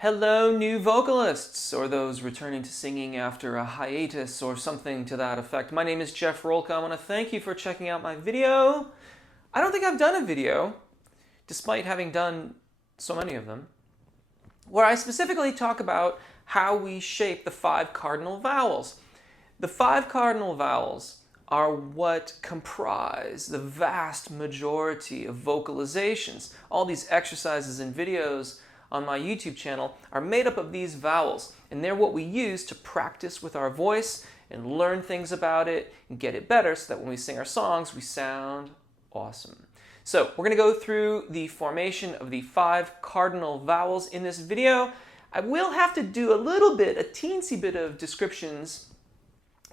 Hello, new vocalists, or those returning to singing after a hiatus or something to that effect. My name is Jeff Rolka. I want to thank you for checking out my video. I don't think I've done a video, despite having done so many of them, where I specifically talk about how we shape the 5 cardinal vowels. The 5 cardinal vowels are what comprise the vast majority of vocalizations. All these exercises and videos on my YouTube channel are made up of these vowels, and they're what we use to practice with our voice and learn things about it and get it better so that when we sing our songs, we sound awesome. So we're going to go through the formation of the 5 cardinal vowels in this video. I will have to do a teensy bit of descriptions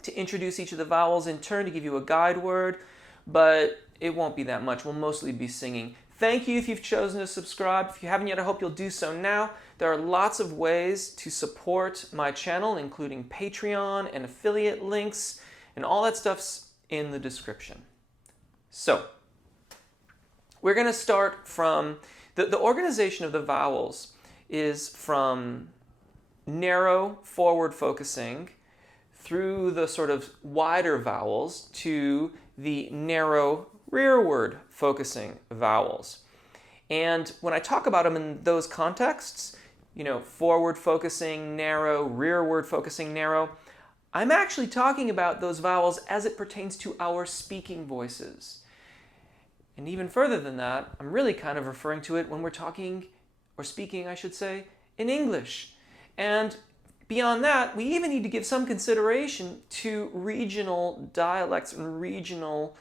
to introduce each of the vowels in turn to give you a guide word, but it won't be that much. We'll mostly be singing. Thank you if you've chosen to subscribe. If you haven't yet, I hope you'll do so now. There are lots of ways to support my channel, including Patreon and affiliate links, and all that stuff's in the description. So, we're going to start from, the organization of the vowels is from narrow forward focusing through the sort of wider vowels to the narrow rearward focusing vowels. And when I talk about them in those contexts, forward focusing narrow, rearward focusing narrow, I'm actually talking about those vowels as it pertains to our speaking voices. And even further than that, I'm really kind of referring to it when we're talking, or speaking, I should say, in English. And beyond that, we even need to give some consideration to regional dialects and regional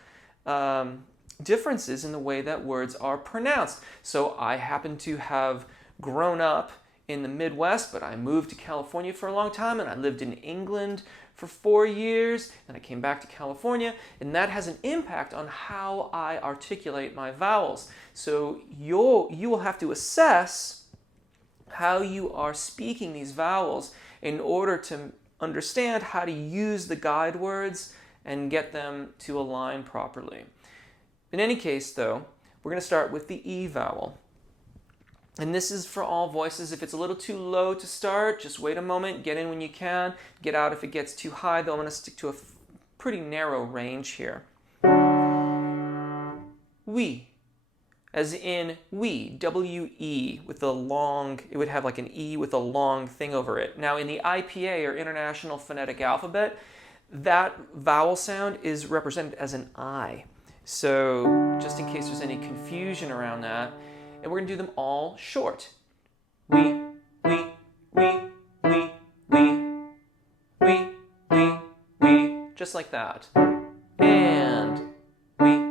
differences in the way that words are pronounced. So I happen to have grown up in the Midwest, but I moved to California for a long time, and I lived in England for 4 years, and I came back to California, and that has an impact on how I articulate my vowels. So you will have to assess how you are speaking these vowels in order to understand how to use the guide words and get them to align properly. In any case, though, we're going to start with the E vowel. And this is for all voices. If it's a little too low to start, just wait a moment, get in when you can, get out if it gets too high, though I'm going to stick to a pretty narrow range here. We, as in we, W-E, with a long, it would have like an E with a long thing over it. Now in the IPA, or International Phonetic Alphabet, that vowel sound is represented as an I. So just in case there's any confusion around that, and we're going to do them all short. We, just like that. And we.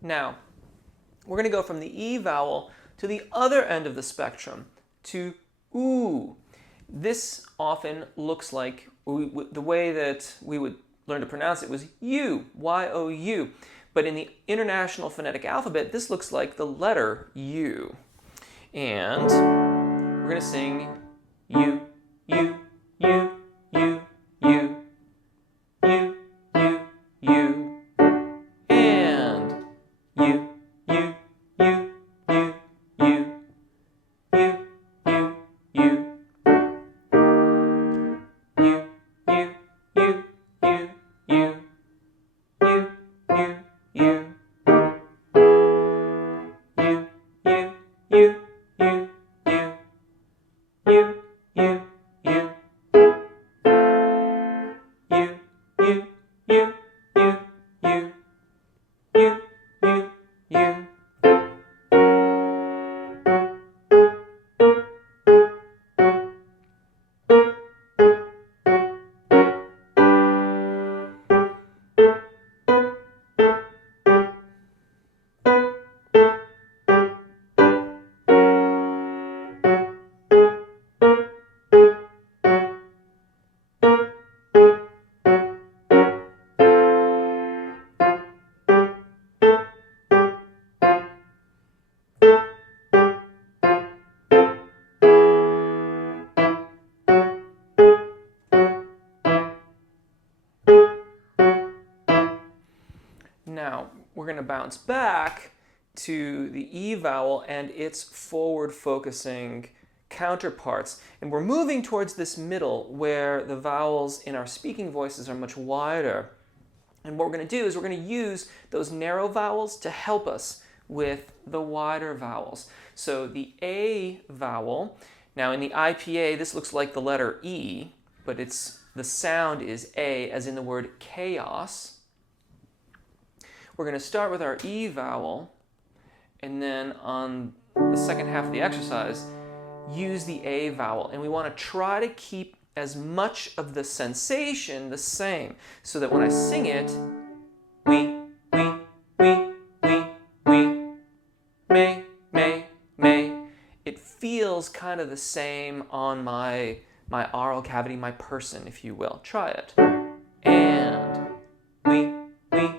Now, we're going to go from the E vowel to the other end of the spectrum, to oo. This often looks like, the way that we would learn to pronounce it was U, Y-O-U. But in the International Phonetic Alphabet, this looks like the letter U. And we're going to sing U, U, U, U, U, U, U, U. And U, U, U, U, U, U, U, U. U, Now, we're going to bounce back to the E vowel and its forward-focusing counterparts. And we're moving towards this middle where the vowels in our speaking voices are much wider. And what we're going to do is we're going to use those narrow vowels to help us with the wider vowels. So the A vowel, now in the IPA, this looks like the letter E, but the sound is A, as in the word chaos. We're going to start with our E vowel, and then on the second half of the exercise, use the A vowel. And we want to try to keep as much of the sensation the same, so that when I sing it, we, may, it feels kind of the same on my oral cavity, my person, if you will. Try it. And we, may.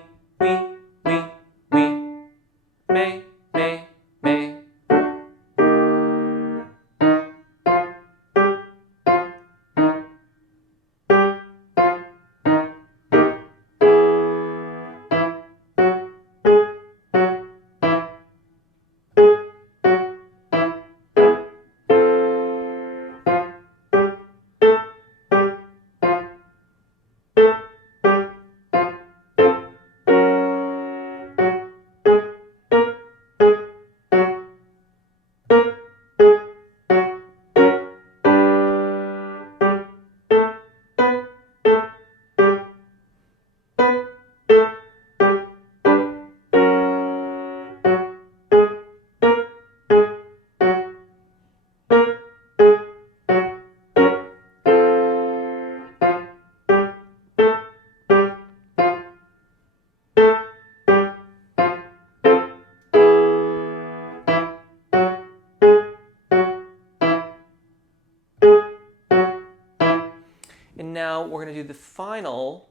And now we're going to do the final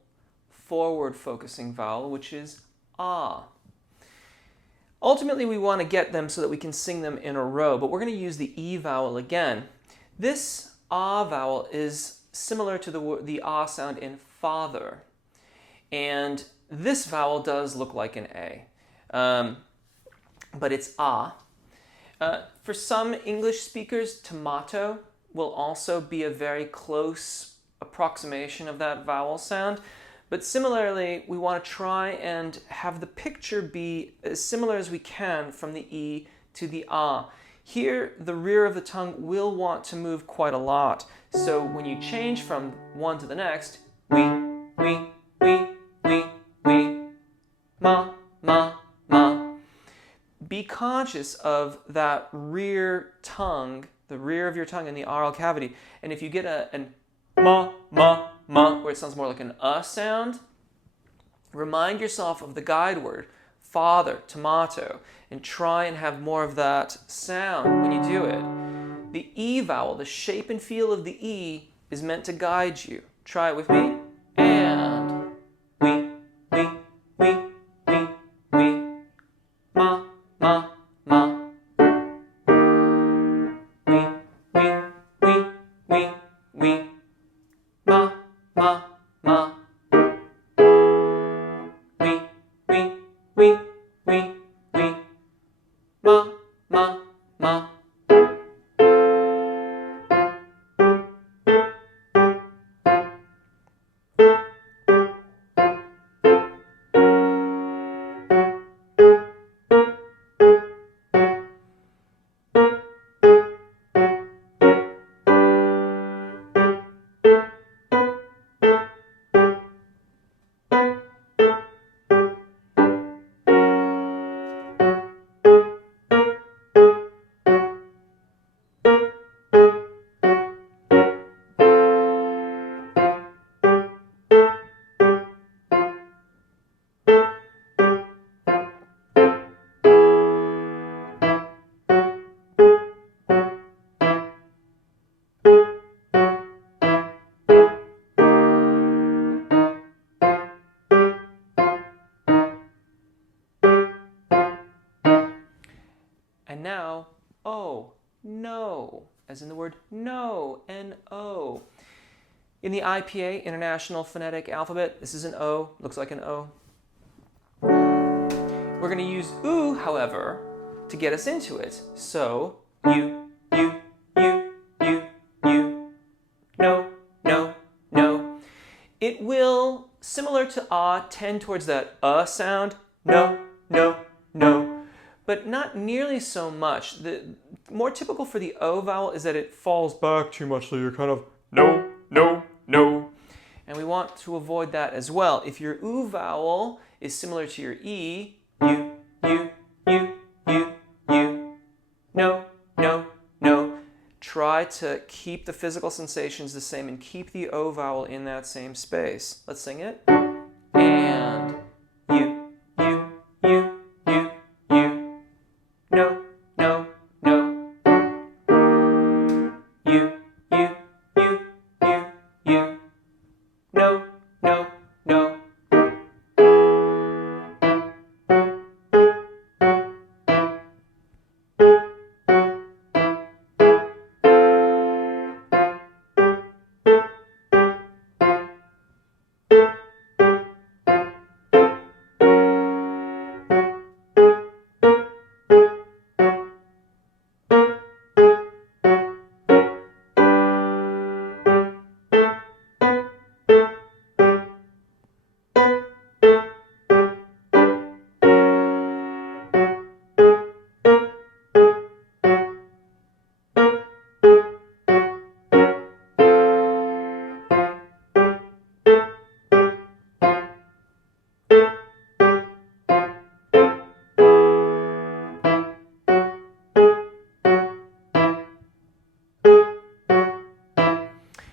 forward-focusing vowel, which is ah. Ultimately, we want to get them so that we can sing them in a row, but we're going to use the E vowel again. This ah vowel is similar to the ah sound in father. And this vowel does look like an A, but it's ah. For some English speakers, tomato will also be a very close approximation of that vowel sound. But similarly, we want to try and have the picture be as similar as we can from the E to the ah. Here, the rear of the tongue will want to move quite a lot. So when you change from one to the next, we, ma. Be conscious of that rear tongue, the rear of your tongue in the oral cavity. And if you get an ma, where it sounds more like an sound, remind yourself of the guide word, father, tomato, and try and have more of that sound when you do it. The E vowel, the shape and feel of the E, is meant to guide you. Try it with me. And we, ma. Ma. And now, oh, no, as in the word no, N-O. In the IPA, International Phonetic Alphabet, this is an O, looks like an O. We're going to use oo, however, to get us into it. So, you, no, no, no. It will, similar to ah, tend towards that sound, no, no, no, but not nearly so much. The more typical for the o vowel is that it falls back too much, so you're kind of no, no, no. And we want to avoid that as well. If your oo vowel is similar to your e, you, no, no, no. Try to keep the physical sensations the same and keep the o vowel in that same space. Let's sing it. And you, no, no, no. You, no, no, no.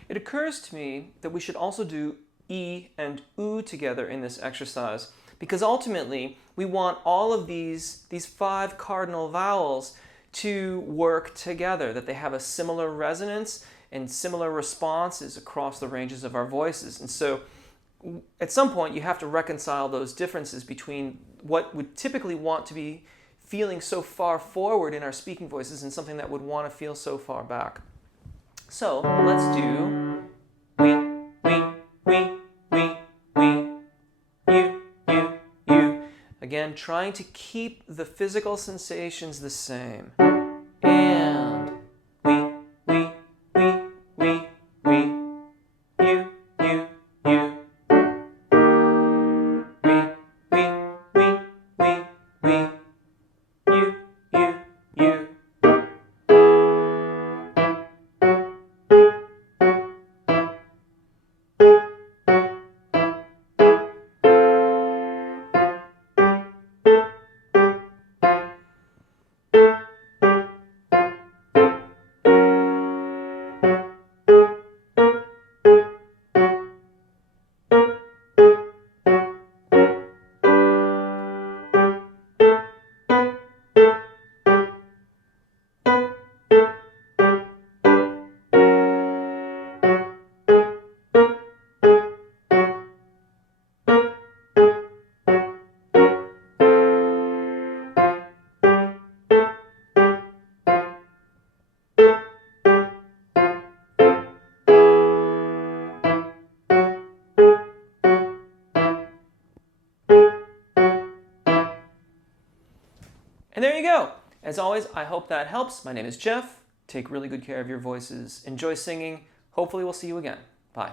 It occurs to me that we should also do e and oo together in this exercise, because ultimately we want all of these 5 cardinal vowels to work together, that they have a similar resonance and similar responses across the ranges of our voices. And so at some point you have to reconcile those differences between what would typically want to be feeling so far forward in our speaking voices and something that would want to feel so far back. So let's do we, you. Again, trying to keep the physical sensations the same. And we, you. You. And there you go. As always, I hope that helps. My name is Jeff. Take really good care of your voices. Enjoy singing. Hopefully we'll see you again. Bye.